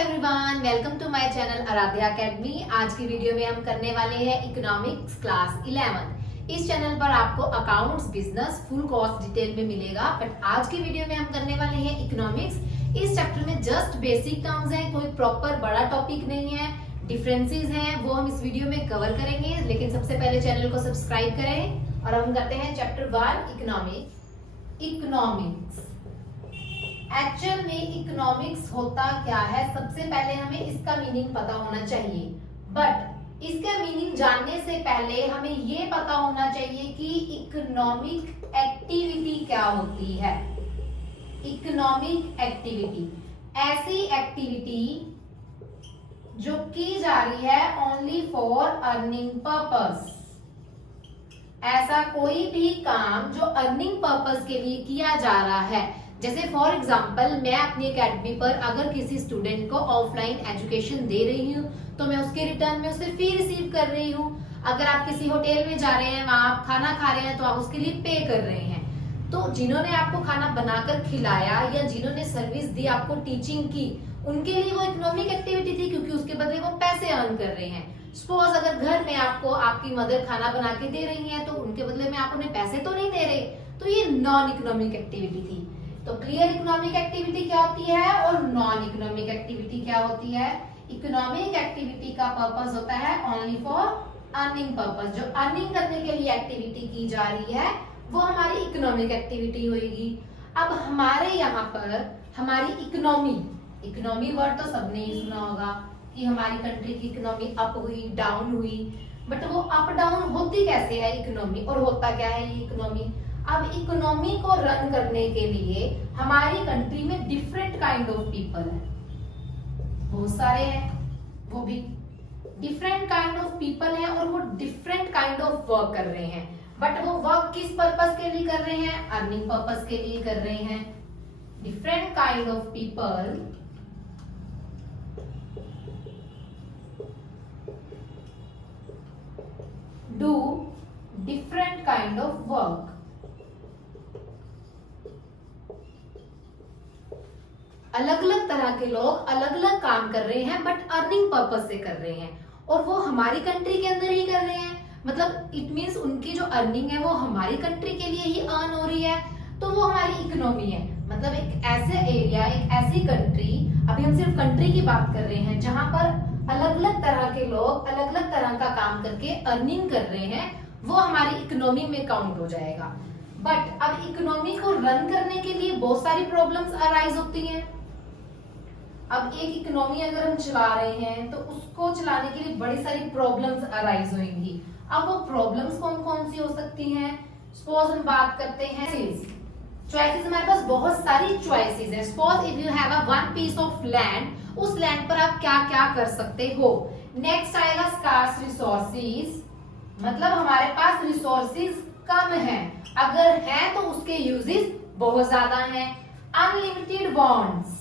Everyone, welcome to my channel Aaradhya academy. आज की video में हम करने वाले हैं इकोनॉमिक्स क्लास 11। इस चैनल पर आपको accounts, business full course detail में मिलेगा, बट आज की वीडियो में हम करने वाले हैं इकोनॉमिक्स। इस चैप्टर में जस्ट बेसिक टर्म्स हैं, कोई प्रॉपर बड़ा टॉपिक नहीं है, डिफरेंसेस हैं वो हम इस वीडियो में कवर करेंगे। लेकिन सबसे पहले चैनल को सब्सक्राइब करें और हम करते हैं चैप्टर 1 इकोनॉमिक्स। एक्चुअल में इकोनॉमिक्स होता क्या है, सबसे पहले हमें इसका मीनिंग पता होना चाहिए। बट इसका मीनिंग जानने से पहले हमें ये पता होना चाहिए कि इकोनॉमिक एक्टिविटी क्या होती है। इकोनॉमिक एक्टिविटी ऐसी एक्टिविटी जो की जा रही है ओनली फॉर अर्निंग पर्पस। ऐसा कोई भी काम जो अर्निंग पर्पस के लिए किया जा रहा है। जैसे फॉर एग्जाम्पल, मैं अपनी एकेडमी पर अगर किसी स्टूडेंट को ऑफलाइन एजुकेशन दे रही हूँ तो मैं उसके रिटर्न में उससे फी रिसीव कर रही हूँ। अगर आप किसी होटल में जा रहे हैं, वहां आप खाना खा रहे हैं तो आप उसके लिए पे कर रहे हैं। तो जिन्होंने आपको खाना बनाकर खिलाया या जिन्होंने सर्विस दी, आपको टीचिंग की, उनके लिए वो इकोनॉमिक एक्टिविटी थी, क्योंकि उसके बदले वो पैसे अर्न कर रहे हैं। सपोज अगर घर में आपको आपकी मदर खाना बना के दे रही है तो उनके बदले में आप उन्हें पैसे तो नहीं दे रहे, तो ये नॉन इकोनॉमिक एक्टिविटी थी। तो क्लियर इकोनॉमिक एक्टिविटी क्या होती है और नॉन इकोनॉमिक एक्टिविटी क्या होती है। इकोनॉमिक एक्टिविटी का पर्पस होता है ओनली फॉर अर्निंग पर्पस। जो अर्निंग करने के लिए एक्टिविटी की जा रही है वो हमारी इकोनॉमिक एक्टिविटी होगी। अब हमारे यहाँ पर हमारी इकोनॉमी वर्ड तो सबने ही सुना होगा कि हमारी कंट्री की इकोनॉमी अप हुई, डाउन हुई, बट वो अप डाउन होती कैसे है इकोनॉमी, और होता क्या है ये इकोनॉमी। अब इकोनॉमी को रन करने के लिए हमारी कंट्री में डिफरेंट काइंड ऑफ पीपल है, बहुत सारे हैं, वो भी डिफरेंट काइंड ऑफ पीपल हैं और वो डिफरेंट काइंड ऑफ वर्क कर रहे हैं। बट वो वर्क किस पर्पस के लिए कर रहे हैं, अर्निंग पर्पस के लिए कर रहे हैं। Different kind of people do different kind of work. अलग अलग तरह के लोग अलग अलग काम कर रहे हैं, बट अर्निंग पर्पस से कर रहे हैं, और वो हमारी कंट्री के अंदर ही कर रहे हैं। मतलब इट मींस उनकी जो अर्निंग है वो हमारी कंट्री के लिए ही अर्न हो रही है, तो वो हमारी इकोनॉमी है। मतलब एक ऐसे एरिया, एक ऐसी कंट्री, अभी हम सिर्फ कंट्री की बात कर रहे हैं, जहां पर अलग अलग तरह के लोग अलग अलग तरह का काम करके अर्निंग कर रहे हैं, वो हमारी इकोनॉमी में काउंट हो जाएगा। बट अब इकोनॉमी को रन करने के लिए बहुत सारी प्रॉब्लम्स अराइज होती हैं। अब एक इकोनॉमी अगर हम चला रहे हैं तो उसको चलाने के लिए बड़ी सारी प्रॉब्लम्स अराइज होंगी। अब वो प्रॉब्लम्स कौन कौन सी हो सकती हैं। सपोज हम बात करते हैं चॉइसेस, हमारे पास बहुत सारी चॉइसेस है। Suppose if you have a one piece of land, उस लैंड पर आप क्या क्या कर सकते हो। नेक्स्ट आएगा स्कार्स रिसोर्सेज, मतलब हमारे पास रिसोर्सेज कम है, अगर है तो उसके यूजेस बहुत ज्यादा हैं। अनलिमिटेड वांट्स,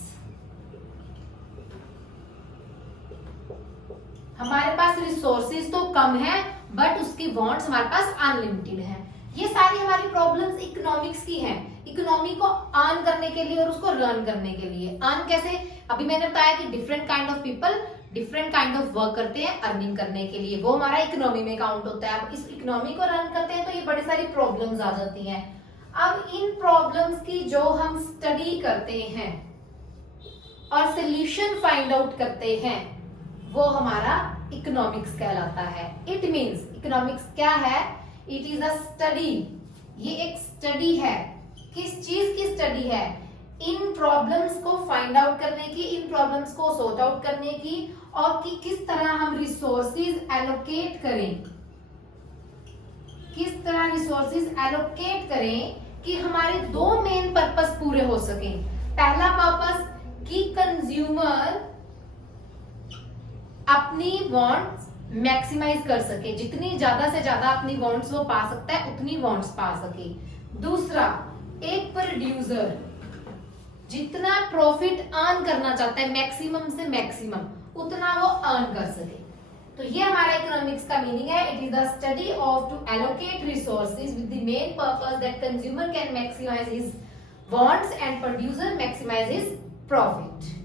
हमारे पास रिसोर्सेज तो कम है बट उसकी वांट्स हमारे पास अनलिमिटेड है। ये सारी हमारी प्रॉब्लम्स इकोनॉमिक्स की हैं। इकोनॉमी को अर्न करने के लिए और उसको रन करने के लिए। अर्न कैसे, अभी मैंने बताया कि different kind of people different kind of work करते हैं अर्निंग करने के लिए, वो हमारा इकोनॉमी में काउंट होता है। अब इस इकोनॉमी को रन करते हैं तो ये बड़ी सारी प्रॉब्लम्स आ जाती हैं। अब इन प्रॉब्लम्स की जो हम स्टडी करते हैं और सोल्यूशन फाइंड आउट करते हैं, वो हमारा इकोनॉमिक्स कहलाता है। इट मींस इकोनॉमिक्स क्या है, इट इज अ स्टडी। ये एक स्टडी है, किस चीज की स्टडी है, इन प्रॉब्लम्स को फाइंड आउट करने की, इन प्रॉब्लम्स को सॉर्ट आउट करने की, और कि किस तरह हम रिसोर्सेज एलोकेट करें, किस तरह रिसोर्सेज एलोकेट करें कि हमारे दो मेन पर्पस पूरे हो सके। पहला पर्पस कि कंज्यूमर अपनी वांट्स मैक्सिमाइज कर सके, जितनी ज्यादा से ज्यादा अपनी वांट्स वो पा सकता है उतनी वांट्स पा सके। दूसरा, एक प्रोड्यूसर जितना प्रॉफिट अर्न करना चाहता है मैक्सिमम से मैक्सिमम, उतना वो अर्न कर सके। तो ये हमारा इकोनॉमिक्स का मीनिंग है। It is the study of to allocate resources with the main purpose that consumer can maximise his wants and producer maximise his profit.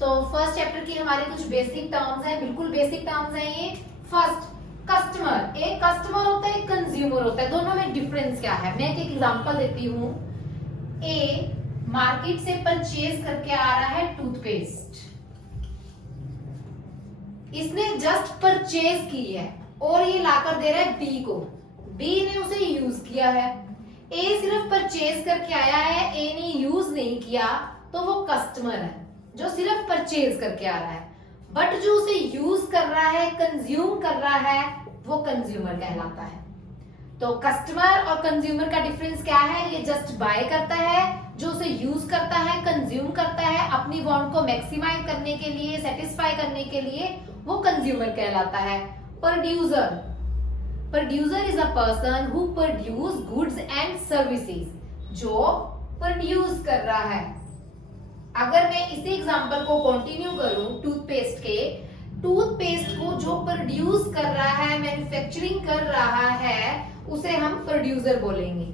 तो फर्स्ट चैप्टर की हमारे कुछ बेसिक टर्म्स हैं, बिल्कुल बेसिक टर्म्स हैं ये। First, customer. एक customer होता है, एक कंज्यूमर होता है, दोनों में डिफरेंस क्या है? मैं एक एग्जांपल देती हूँ। ए मार्केट से परचेज करके आ रहा है टूथपेस्ट, इसने जस्ट परचेज की है और ये लाकर दे रहा है बी को। बी ने उसे यूज किया है। ए सिर्फ परचेज करके आया है, ए ने यूज नहीं किया, तो वो कस्टमर है जो सिर्फ परचेज करके आ रहा है। बट जो उसे यूज कर रहा है, कंज्यूम कर रहा है, वो कंज्यूमर कहलाता है। तो कस्टमर और कंज्यूमर का डिफरेंस क्या है? ये जस्ट बाय करता है, जो उसे यूज करता है, कंज्यूम करता है अपनी वांट को मैक्सिमाइज करने के लिए, सेटिस्फाई करने के लिए, वो कंज्यूमर कहलाता है। Producer, producer is a person who produce goods and services, जो प्रोड्यूस कर रहा है। अगर मैं इसी एग्जांपल को कंटिन्यू करूं टूथपेस्ट के, टूथपेस्ट को जो प्रोड्यूस कर रहा है, मैन्युफैक्चरिंग कर रहा है, उसे हम प्रोड्यूसर बोलेंगे।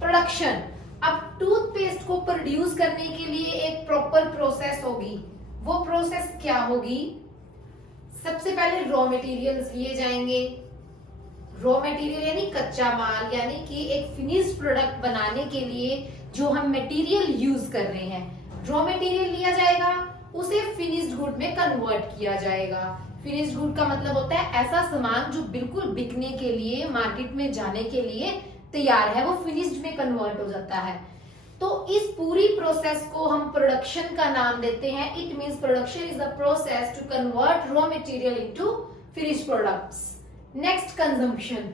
प्रोडक्शन, अब टूथपेस्ट को प्रोड्यूस करने के लिए एक प्रॉपर प्रोसेस होगी। वो प्रोसेस क्या होगी? सबसे पहले रॉ मटेरियल्स लिए जाएंगे। रॉ मटेरियल यानी कच्चा माल, यानी कि एक फिनिश्ड प्रोडक्ट बनाने के लिए जो हम मटेरियल यूज कर रहे हैं, रॉ मटेरियल लिया जाएगा, उसे फिनिश्ड गुड में कन्वर्ट किया जाएगा। फिनिश्ड गुड का मतलब होता है ऐसा सामान जो बिल्कुल बिकने के लिए, मार्केट में जाने के लिए तैयार है, वो फिनिश्ड में कन्वर्ट हो जाता है। तो इस पूरी प्रोसेस को हम प्रोडक्शन का नाम देते हैं। It means production is the process to convert raw material into finished products. Next, consumption.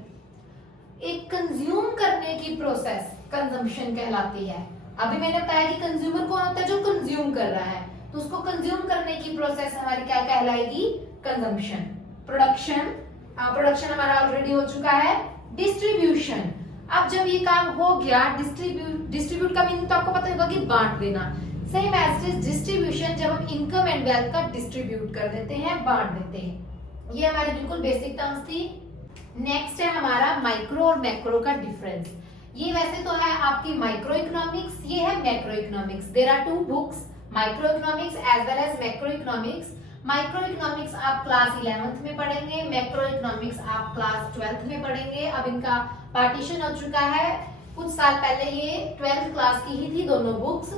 एक कंज्यूम करने की प्रोसेस कंजम्पशन कहलाती है। अभी मैंने बताया कि कंज्यूमर कौन होता है? जो कंज्यूम कर रहा है, तो उसको कंज्यूम करने की प्रोसेस हमारी क्या कहलाएगी? कंजम्पशन। प्रोडक्शन, प्रोडक्शन हमारा ऑलरेडी हो चुका है। डिस्ट्रीब्यूशन, अब जब ये काम हो गया, डिस्ट्रीब्यूट का मीनिंग तो आपको पता होगा कि बांट देना। सेम एज डिस्ट्रीब्यूशन, जब हम इनकम एंड वेल्थ का डिस्ट्रीब्यूट कर देते हैं, बांट देते हैं। ये हमारी बिल्कुल बेसिक टर्म्स थी। नेक्स्ट है हमारा माइक्रो और मैक्रो का डिफरेंस। ये वैसे तो है आपकी माइक्रो इकोनॉमिक्स, ये है macro economics. There are two books, micro economics as well as macro economics. Micro economics आप क्लास 11th में पढ़ेंगे, मैक्रो इकोनॉमिक्स आप क्लास 12th में पढ़ेंगे। अब इनका पार्टीशन हो चुका है, कुछ साल पहले ये 12th क्लास की ही थी दोनों बुक्स।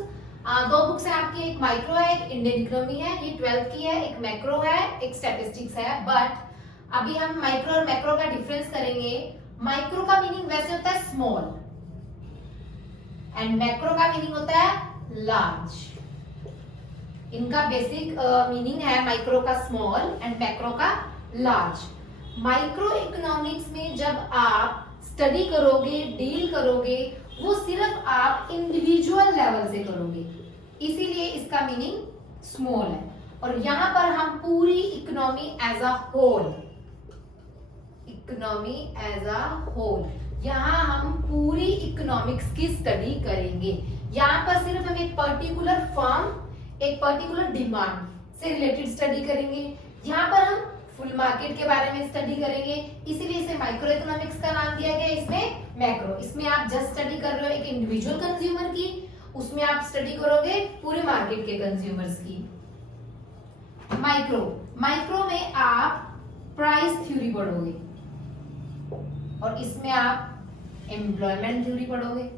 दो बुक्स है आपकी, एक माइक्रो है, एक इंडियन इकोनॉमी है, ये 12th की है। एक मैक्रो है, एक स्टैटिस्टिक्स है। बट अभी हम माइक्रो और मैक्रो का डिफरेंस करेंगे। माइक्रो का मीनिंग वैसे होता है स्मॉल एंड मैक्रो का मीनिंग होता है लार्ज। इनका बेसिक मीनिंग है माइक्रो का स्मॉल एंड मैक्रो का लार्ज। माइक्रो इकोनॉमिक्स में जब आप स्टडी करोगे, डील करोगे, वो सिर्फ आप इंडिविजुअल लेवल से करोगे, इसीलिए इसका मीनिंग स्मॉल है। और यहां पर हम पूरी economy as a whole, economy as a whole, यहाँ हम पूरी इकोनॉमिक्स की स्टडी करेंगे। यहाँ पर सिर्फ हम एक पर्टिकुलर फर्म, एक पर्टिकुलर डिमांड से रिलेटेड स्टडी करेंगे। यहाँ पर हम फुल मार्केट के बारे में स्टडी करेंगे, इसीलिए इसे माइक्रो इकोनॉमिक्स का नाम दिया गया। इसमें मैक्रो, इसमें आप जस्ट स्टडी कर रहे हो एक इंडिविजुअल कंज्यूमर की, उसमें आप स्टडी करोगे पूरे मार्केट के कंज्यूमर्स की। माइक्रो, माइक्रो में आप प्राइस थ्योरी पढ़ोगे और इसमें आप एम्प्लॉयमेंट थ्योरी पढ़ोगे।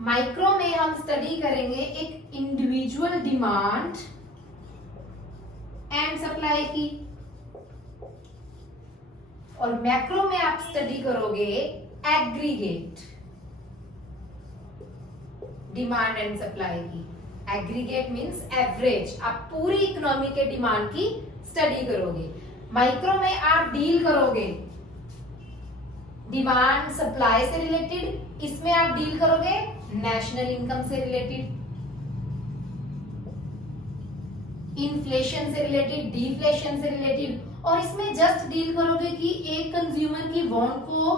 माइक्रो में हम स्टडी करेंगे एक इंडिविजुअल डिमांड एंड सप्लाई की, और मैक्रो में आप स्टडी करोगे एग्रीगेट डिमांड एंड सप्लाई की। एग्रीगेट मींस एवरेज, आप पूरी इकोनॉमी के डिमांड की स्टडी करोगे। माइक्रो में आप डील करोगे डिमांड सप्लाई से रिलेटेड, इसमें आप डील करोगे नेशनल इनकम से रिलेटेड, इन्फ्लेशन से रिलेटेड, डिफ्लेशन से रिलेटेड, और इसमें जस्ट डील करोगे कि एक कंज्यूमर की वांट को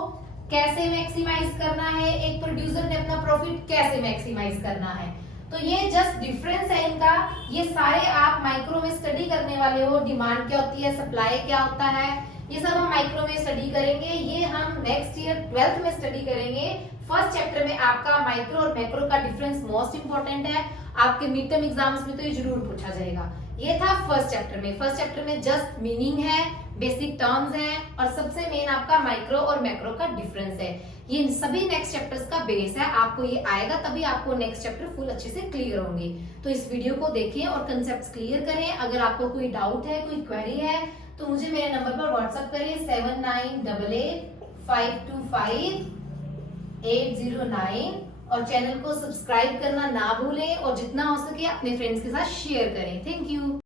कैसे मैक्सिमाइज करना है, एक प्रोड्यूसर ने अपना प्रॉफिट कैसे मैक्सिमाइज करना है। तो ये जस्ट डिफरेंस है इनका। ये सारे आप माइक्रो में स्टडी करने वाले हो। डिमांड क्या होती है, सप्लाई क्या होता है, ये सब हम माइक्रो में स्टडी करेंगे, ये हम नेक्स्ट ईयर 12th में स्टडी करेंगे। फर्स्ट चैप्टर में आपका माइक्रो और मैक्रो का डिफरेंस मोस्ट इंपॉर्टेंट है, आपके मिड टर्म एग्जाम्स में तो ये जरूर पूछा जाएगा। ये था फर्स्ट चैप्टर में। फर्स्ट चैप्टर में जस्ट मीनिंग है, बेसिक टर्म्स हैं और सबसे मेन आपका माइक्रो और मैक्रो का डिफरेंस है। ये सभी नेक्स्ट चैप्टर्स का बेस है, आपको ये आएगा तभी आपको नेक्स्ट चैप्टर फुल अच्छे से क्लियर होंगे। तो इस वीडियो को देखें और कंसेप्ट्स क्लियर करें। अगर आपको कोई डाउट है, कोई क्वेरी है तो मुझे मेरे नंबर पर व्हाट्सएप करें 7988525809 और चैनल को सब्सक्राइब करना ना भूलें और जितना हो सके अपने फ्रेंड्स के साथ शेयर करें। Thank you.